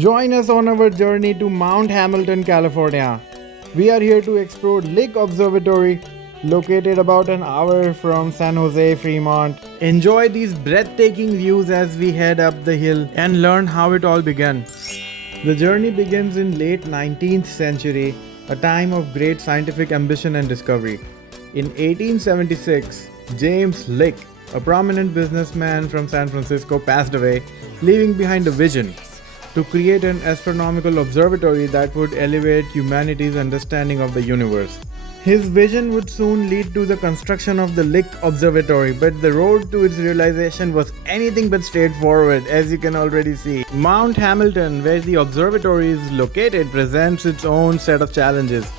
Join us on our journey to Mount Hamilton, California. We are here to explore Lick Observatory, located about an hour from San Jose, Fremont. Enjoy these breathtaking views as we head up the hill and learn how it all began. The journey begins in late 19th century, a time of great scientific ambition and discovery. In 1876, James Lick, a prominent businessman from San Francisco, passed away, leaving behind a vision to create an astronomical observatory that would elevate humanity's understanding of the universe. His vision would soon lead to the construction of the Lick Observatory, but the road to its realization was anything but straightforward, as you can already see. Mount Hamilton, where the observatory is located, presents its own set of challenges.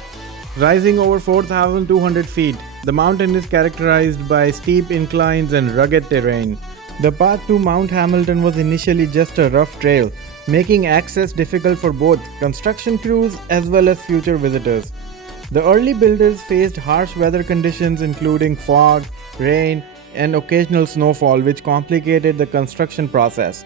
Rising over 4,200 feet, the mountain is characterized by steep inclines and rugged terrain. The path to Mount Hamilton was initially just a rough trail, making access difficult for both construction crews as well as future visitors. The early builders faced harsh weather conditions including fog, rain, and occasional snowfall, which complicated the construction process.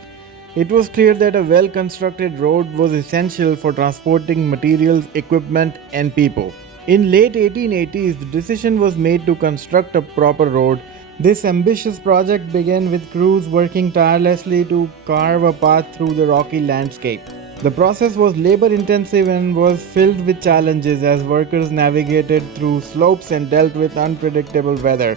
It was clear that a well-constructed road was essential for transporting materials, equipment, and people. In late 1880s, the decision was made to construct a proper road. This ambitious project began with crews working tirelessly to carve a path through the rocky landscape. The process was labor-intensive and was filled with challenges as workers navigated through slopes and dealt with unpredictable weather.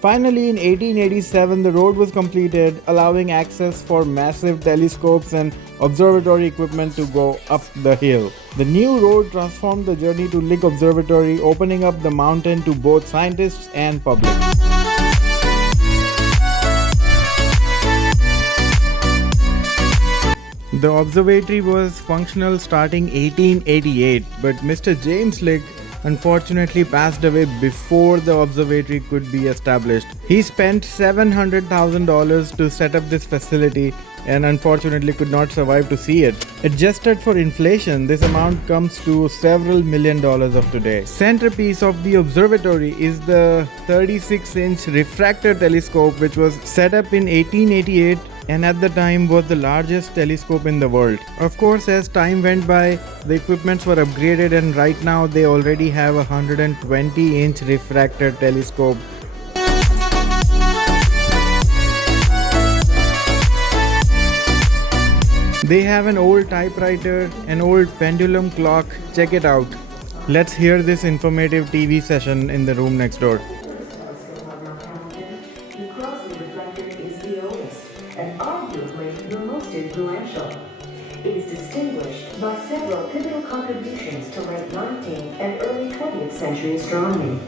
Finally, in 1887, the road was completed, allowing access for massive telescopes and observatory equipment to go up the hill. The new road transformed the journey to Lick Observatory, opening up the mountain to both scientists and public. The observatory was functional starting 1888, but Mr. James Lick unfortunately passed away before the observatory could be established. He spent $700,000 to set up this facility and unfortunately could not survive to see it. Adjusted for inflation, this amount comes to several $million of today. Centerpiece of the observatory is the 36-inch refractor telescope, which was set up in 1888 and at the time was the largest telescope in the world. Of course, as time went by, the equipments were upgraded and right now they already have a 120-inch refractor telescope. They have an old typewriter, an old pendulum clock. Check it out. Let's hear this informative TV session in the room next door. It is distinguished by several pivotal contributions to late 19th and early 20th century astronomy.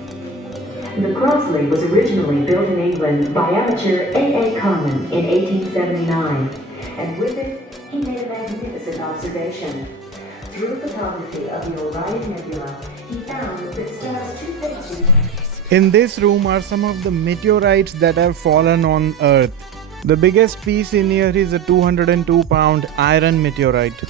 The Crossley was originally built in England by amateur A.A. Common in 1879, and with it, he made a magnificent observation. Through photography of the Orion Nebula, he found that stars too faint. In this room are some of the meteorites that have fallen on Earth. The biggest piece in here is a 202-pound iron meteorite.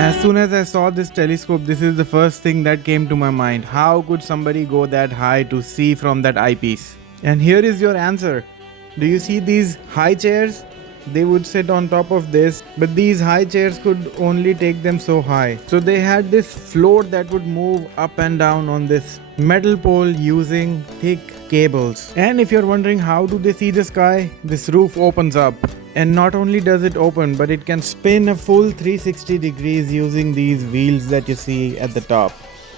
As soon as I saw this telescope, this is the first thing that came to my mind. How could somebody go that high to see from that eyepiece? And here is your answer. Do you see these high chairs? They would sit on top of this, but these high chairs could only take them so high. So they had this float that would move up and down on this metal pole using thick cables. And if you're wondering how do they see the sky, this roof opens up. And not only does it open, but it can spin a full 360 degrees using these wheels that you see at the top.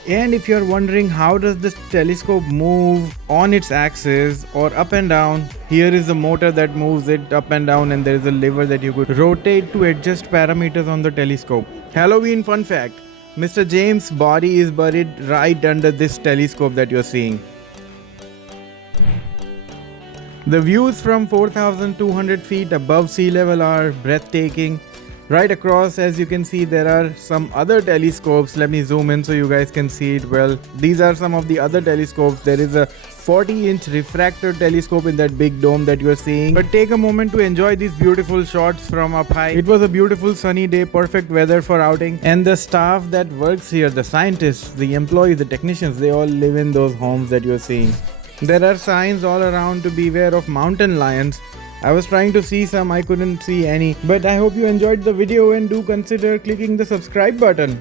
And if you're wondering how does this telescope move on its axis or up and down, here is a motor that moves it up and down, and there is a lever that you could rotate to adjust parameters on the telescope. Halloween fun fact, Mr. James' body is buried right under this telescope that you're seeing. The views from 4,200 feet above sea level are breathtaking. Right across, as you can see, there are some other telescopes. Let me zoom in so you guys can see it well. These are some of the other telescopes. There is a 40-inch refractor telescope in that big dome that you are seeing. But take a moment to enjoy these beautiful shots from up high. It was a beautiful sunny day, perfect weather for outing. And the staff that works here, the scientists, the employees, the technicians, they all live in those homes that you are seeing. There are signs all around to beware of mountain lions. I was trying to see some, I couldn't see any. But I hope you enjoyed the video and do consider clicking the subscribe button.